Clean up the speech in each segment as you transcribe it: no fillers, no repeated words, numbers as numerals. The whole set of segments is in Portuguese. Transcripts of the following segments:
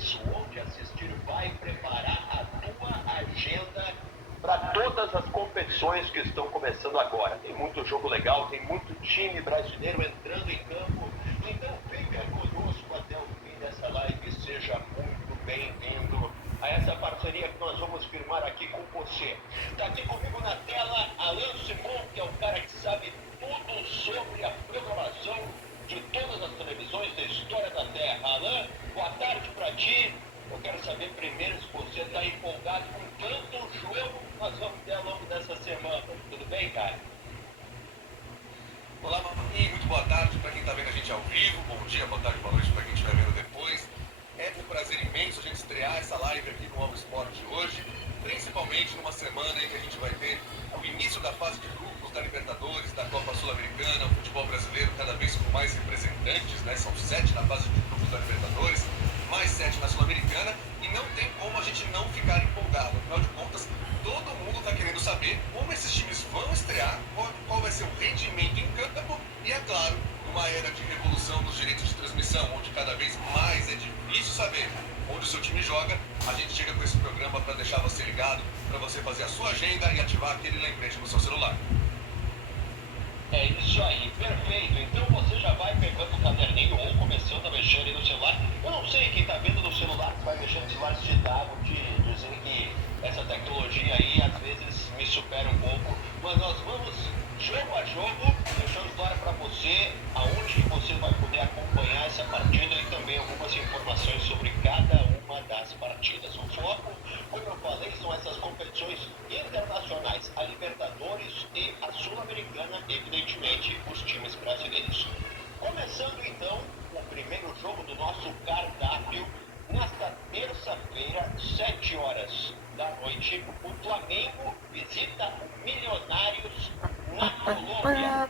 isso, onde assistir, vai preparar a tua agenda para todas as competições que estão começando agora. Tem muito jogo legal, tem muito time brasileiro entrando em campo. Então fica conosco até o fim dessa live. Seja muito bem-vindo a essa parceria que nós vamos firmar aqui com você. Está aqui comigo na tela Alan Simon, que é o cara que sabe tudo sobre a programação de todas as televisões da história da Terra. Alan, boa tarde para ti. Eu quero saber primeiro se você está empolgado com tanto jogo que nós vamos ter ao longo dessa semana. Tudo bem, cara? Olá, Marquinhos. Muito boa tarde para quem está vendo a gente ao vivo. Bom dia, boa tarde, boa noite para quem estiver vendo depois. É um prazer imenso a gente estrear essa live aqui no All Sport de hoje, principalmente numa semana em que a gente vai ter o início da fase de grupos da Libertadores, da Copa Sul-Americana, o futebol brasileiro cada vez com mais representantes, né? São 7 na fase de grupos da Libertadores, mais 7 na Sul-Americana, e não tem como a gente não ficar empolgado. Afinal de contas, todo mundo está querendo saber como esses times vão estrear, qual vai ser o rendimento em campo, e é claro, numa era de revolução nos direitos de transmissão, onde cada vez mais é difícil saber onde o seu time joga, a gente chega com esse programa para deixar você ligado, para você fazer a sua agenda e ativar aquele lembrete no seu celular. É isso aí, perfeito. Então você já vai pegando o caderninho ou começando a mexer ali no celular. Eu não sei quem está vendo no celular, vai mexer no celular, se dá, vou te dizer que essa tecnologia aí às vezes me supera um pouco, mas nós vamos jogo a jogo, deixando claro para você aonde você vai poder acompanhar essa partida e também algumas informações sobre cada uma das partidas. O foco, como eu falei, são essas competições internacionais, a Libertadores e a Sul-Americana, evidentemente os times brasileiros. Começando então o primeiro jogo do nosso cardápio, nesta terça-feira, 7 horas da noite, o Flamengo visita o Milionários na Colômbia.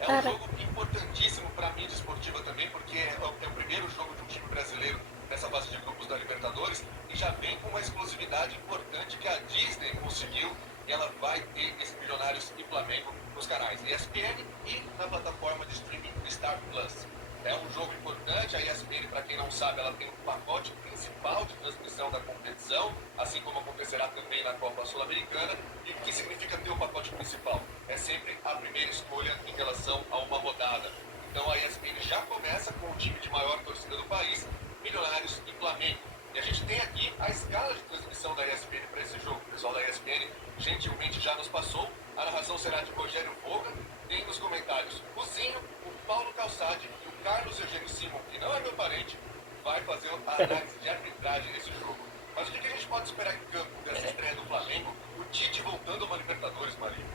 É um jogo importantíssimo para a mídia esportiva também, porque é o primeiro jogo de um time brasileiro nessa fase de grupos da Libertadores e já vem com uma exclusividade importante que a Disney conseguiu, e ela vai ter esse Milionários e Flamengo nos canais ESPN e na plataforma de streaming Star Plus. É um jogo importante, a ESPN, para quem não sabe, ela tem um pacote principal de transmissão da competição, assim como acontecerá também na Copa Sul-Americana. E o que significa ter o pacote principal? É sempre a primeira escolha em relação a uma rodada. Então a ESPN já começa com o time de maior torcida do país, Milionários e Flamengo. E a gente tem aqui a escala de transmissão da ESPN para esse jogo. O pessoal da ESPN gentilmente já nos passou. A narração será de Rogério Voga. Tem nos comentários o Zinho, o Paulo Calçade e o Carlos Eugênio Simon, que não é meu parente, vai fazer a análise de arbitragem nesse jogo. Mas o que a gente pode esperar em campo dessa estreia do Flamengo? O Tite voltando a uma Libertadores, Marinho.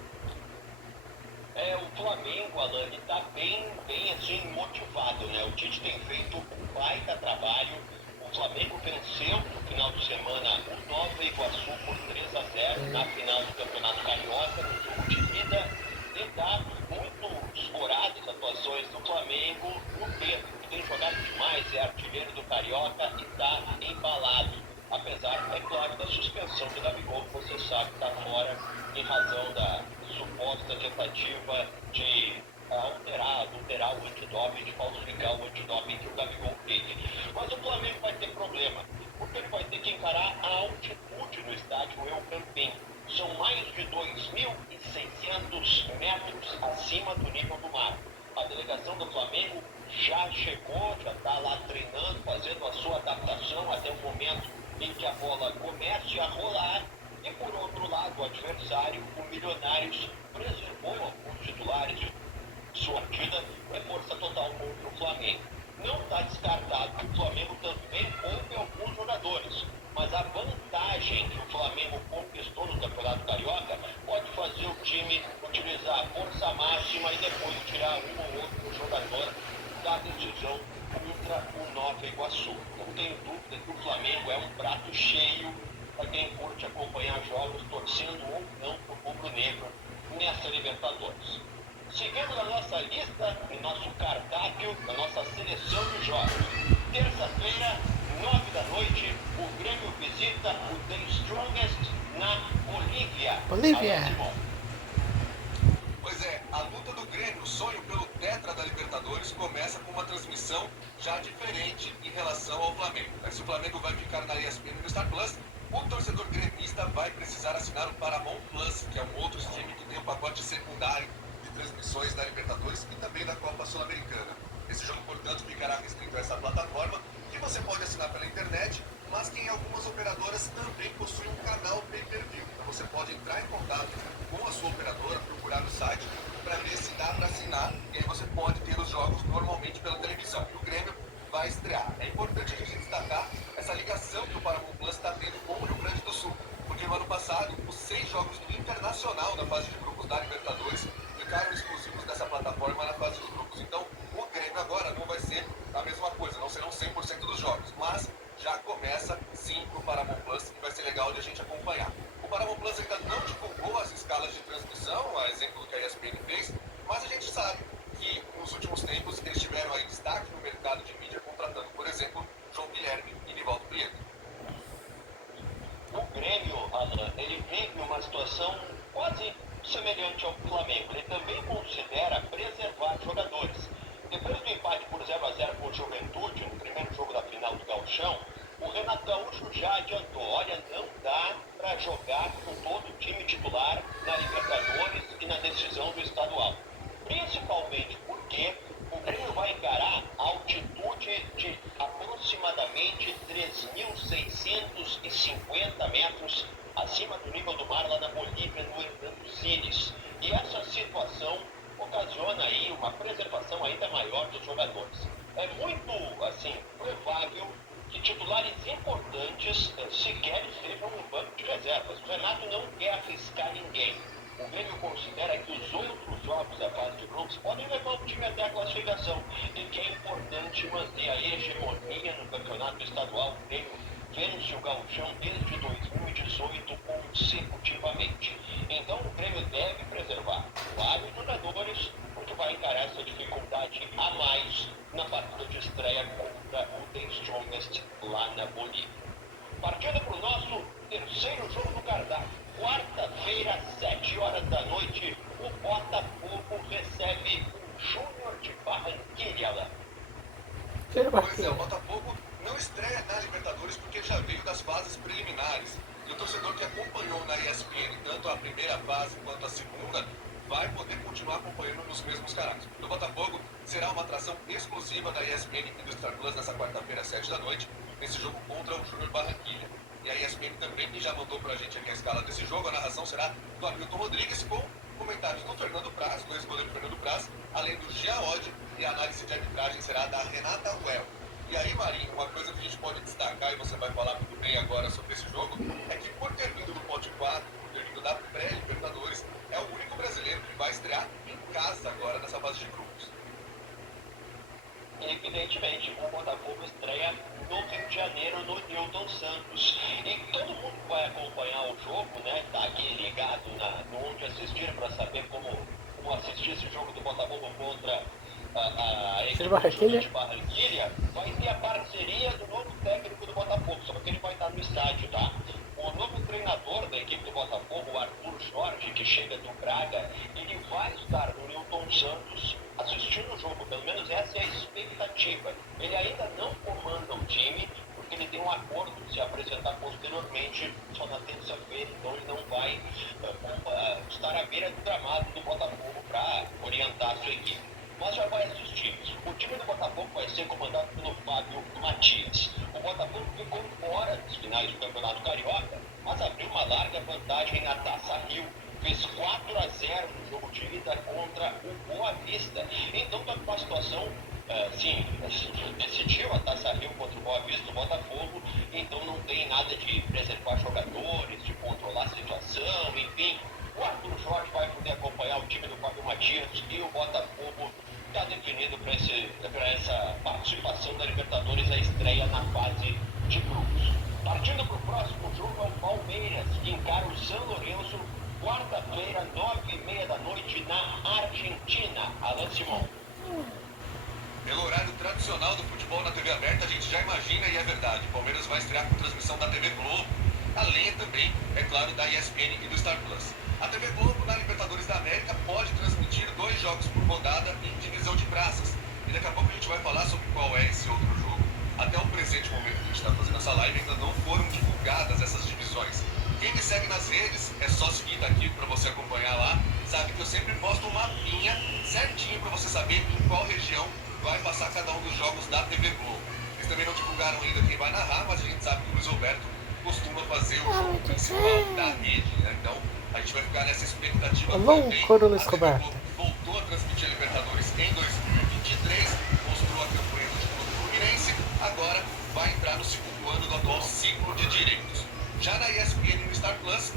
O Flamengo, Alan, está bem assim, motivado, né? O Tite tem feito um baita trabalho. O Flamengo venceu no final de semana o Nova Iguaçu por 3-0 na final do Campeonato Carioca, no jogo de ida, e dá muito escorado as atuações do Flamengo no Pedro, que tem jogado demais, é artilheiro do Carioca e está embalado. Apesar, é claro, da suspensão do Gabigol, que você sabe que está fora em razão da suposta tentativa de adulterar o antidoping, de falsificar o antidoping que o Gabigol teve. Mas o Flamengo vai ter problema, porque ele vai ter que encarar a altitude no estádio El Campín. São mais de 2.600 metros acima do nível do mar. A delegação do Flamengo já chegou, já está lá treinando, fazendo a sua adaptação até o momento em que a bola comece a rolar. E por outro lado, o adversário, o Milionários, preservou os titulares de sua partida, é força total contra o Flamengo. Não está descartado que o Flamengo também poupe alguns jogadores, mas a vantagem que o Flamengo conquistou no Campeonato Carioca pode fazer o time utilizar a força máxima e depois tirar um ou outro jogador da decisão contra o Nova Iguaçu. Não tenho dúvida que o Flamengo é um prato cheio para quem curte acompanhar jogos, torcendo ou não para o rubro-negro nessa Libertadores. Seguindo na nossa lista, no nosso cardápio, na nossa seleção de jogos. Terça-feira, 9 da noite, o Grêmio visita o The Strongest na Bolívia. Pois é, a luta do Grêmio, o sonho pelo tetra da Libertadores, começa com uma transmissão transmissão já diferente em relação ao Flamengo. Se o Flamengo vai ficar na ESPN e no Star Plus, o torcedor gremista vai precisar assinar o Paramount Plus, que é um outro streaming que tem um pacote secundário de transmissões da Libertadores e também da Copa Sul-Americana. Esse jogo, portanto, ficará restrito a essa plataforma, que você pode assinar pela internet, mas que em algumas operadoras também possui um canal pay-per-view. Então você pode entrar em contato com a sua operadora, procurar no site, para ver se dá para assinar, e aí você pode ter os jogos normalmente pela televisão. E o Grêmio vai estrear. É importante a gente destacar essa ligação que o Paramount Plus está tendo com o Rio Grande do Sul, porque no ano passado, os 6 jogos do Internacional na fase de grupos da Libertadores ficaram exclusivos dessa plataforma na fase de grupos. Então, o Grêmio agora não vai ser a mesma coisa, não serão 100% dos jogos, mas já começa sim o Paramount Plus e vai ser legal de a gente acompanhar. O Paramount Plus ainda não divulgou as escalas de transmissão, a exemplo do que a ESPN fez, mas a gente sabe que nos últimos tempos eles tiveram aí destaque no mercado de mídia, contratando, por exemplo, João Guilherme e Nivaldo Prieto. O Grêmio, Alan, ele vive uma situação quase semelhante ao Flamengo. Ele também considera preservar jogadores. Depois do empate por 0-0 com o Juventude, no primeiro jogo da final do Gauchão, o Renato Gaúcho já adiantou, olha, não dá para jogar com todo o time titular na Libertadores e na decisão do estadual. Principalmente porque o Grêmio vai encarar a altitude de aproximadamente 3.650 metros acima do nível do mar lá na Bolívia, no Hernando Siles. E essa situação ocasiona aí uma preservação ainda maior dos jogadores. É muito, provável que titulares importantes sequer estejam no banco de reservas. O Renato não quer arriscar ninguém. O Grêmio considera que os outros jogos da fase de grupos podem levar o time até a classificação e que é importante manter a hegemonia no campeonato estadual. O Grêmio vence o Gauchão desde 2018 consecutivamente. Então o Grêmio deve preservar vários jogadores, porque vai encarar essa dificuldade a mais na partida de estreia contra o The Strongest lá na Bolívia. Partindo para o nosso terceiro jogo do cardápio. Quarta-feira, 7 horas da noite, o Botafogo recebe o Júnior de Barranquilla. Pois é, o Botafogo não estreia na Libertadores porque já veio das fases preliminares. E o torcedor que acompanhou na ESPN tanto a primeira fase quanto a segunda vai poder continuar acompanhando nos mesmos canais. O Botafogo será uma atração exclusiva da ESPN e do Star Plus nessa quarta-feira, 7 da noite, nesse jogo contra o Júnior Barranquilla. E a ESPN também já mandou pra gente aqui a escala desse jogo. A narração será do Hamilton Rodrigues, com comentários do Fernando Praz, do ex-goleiro Fernando Praz, além do Gia Oddi, e a análise de arbitragem será da Renata Well. E aí, Marinho, uma coisa que a gente pode destacar, e você vai falar muito bem agora sobre esse jogo, é que por ter vindo do pote 4, por ter vindo da pré-Libertadores, é o único brasileiro que vai estrear em casa agora nessa fase de grupos. Evidentemente, o Botafogo estreia no Rio de Janeiro, no Newton Santos. E todo mundo que vai acompanhar o jogo, né, tá aqui ligado no onde assistir para saber como assistir esse jogo do Botafogo contra a equipe de Barranquilla, vai ter a parceria do novo técnico do Botafogo, só que ele vai estar no estádio, tá? O novo treinador da equipe do Botafogo, o Arthur Jorge, que chega do Braga, ele vai estar no Newton Santos assistindo o jogo, pelo menos essa é a expectativa. Ele ainda não comanda o time, porque ele tem um acordo de se apresentar posteriormente, só na terça-feira, então ele não vai estar à beira do gramado do Botafogo para orientar a sua equipe. Mas já vai assistir. O time do Botafogo vai ser comandado pelo Fábio Matias. O Botafogo ficou fora das finais do Campeonato Carioca, mas abriu uma larga vantagem na Taça Rio. Fez 4-0 no jogo de ida contra o Boa Vista. Então está com uma situação, decidiu a Taça Rio contra o Boa Vista, o Botafogo, então não tem nada de preservar jogadores, de controlar a situação, enfim. O Arthur Jorge vai poder acompanhar o time do Fábio Matias e o Botafogo está definido para essa participação da Libertadores, a estreia na fase de grupos. Partindo para o próximo jogo é o Palmeiras, que encara o São Lourenço, quarta-feira, 9h30 da noite, na Argentina. Alan Simon. Pelo horário tradicional do futebol na TV aberta, a gente já imagina e é verdade. O Palmeiras vai estrear com transmissão da TV Globo, além também, é claro, da ESPN e do Star Plus. A TV Globo, na Libertadores da América, pode transmitir 2 jogos por rodada em divisão de praças. E daqui a pouco a gente vai falar sobre presente momento que a gente está fazendo essa live, ainda não foram divulgadas essas divisões. Quem me segue nas redes, é só seguir daqui para você acompanhar lá, sabe que eu sempre posto um mapinha certinho para você saber em qual região vai passar cada um dos jogos da TV Globo. Eles também não divulgaram ainda quem vai narrar, mas a gente sabe que o Luiz Roberto costuma fazer o jogo principal da rede, né? Então a gente vai ficar nessa expectativa também. Luiz A TV Roberto. Globo voltou a transmitir a Libertadores em 2023, mostrou a campanha do time do Fluminense, agora vai entrar no segundo ano do atual ciclo de direitos. Já na ESPN e no Star Plus,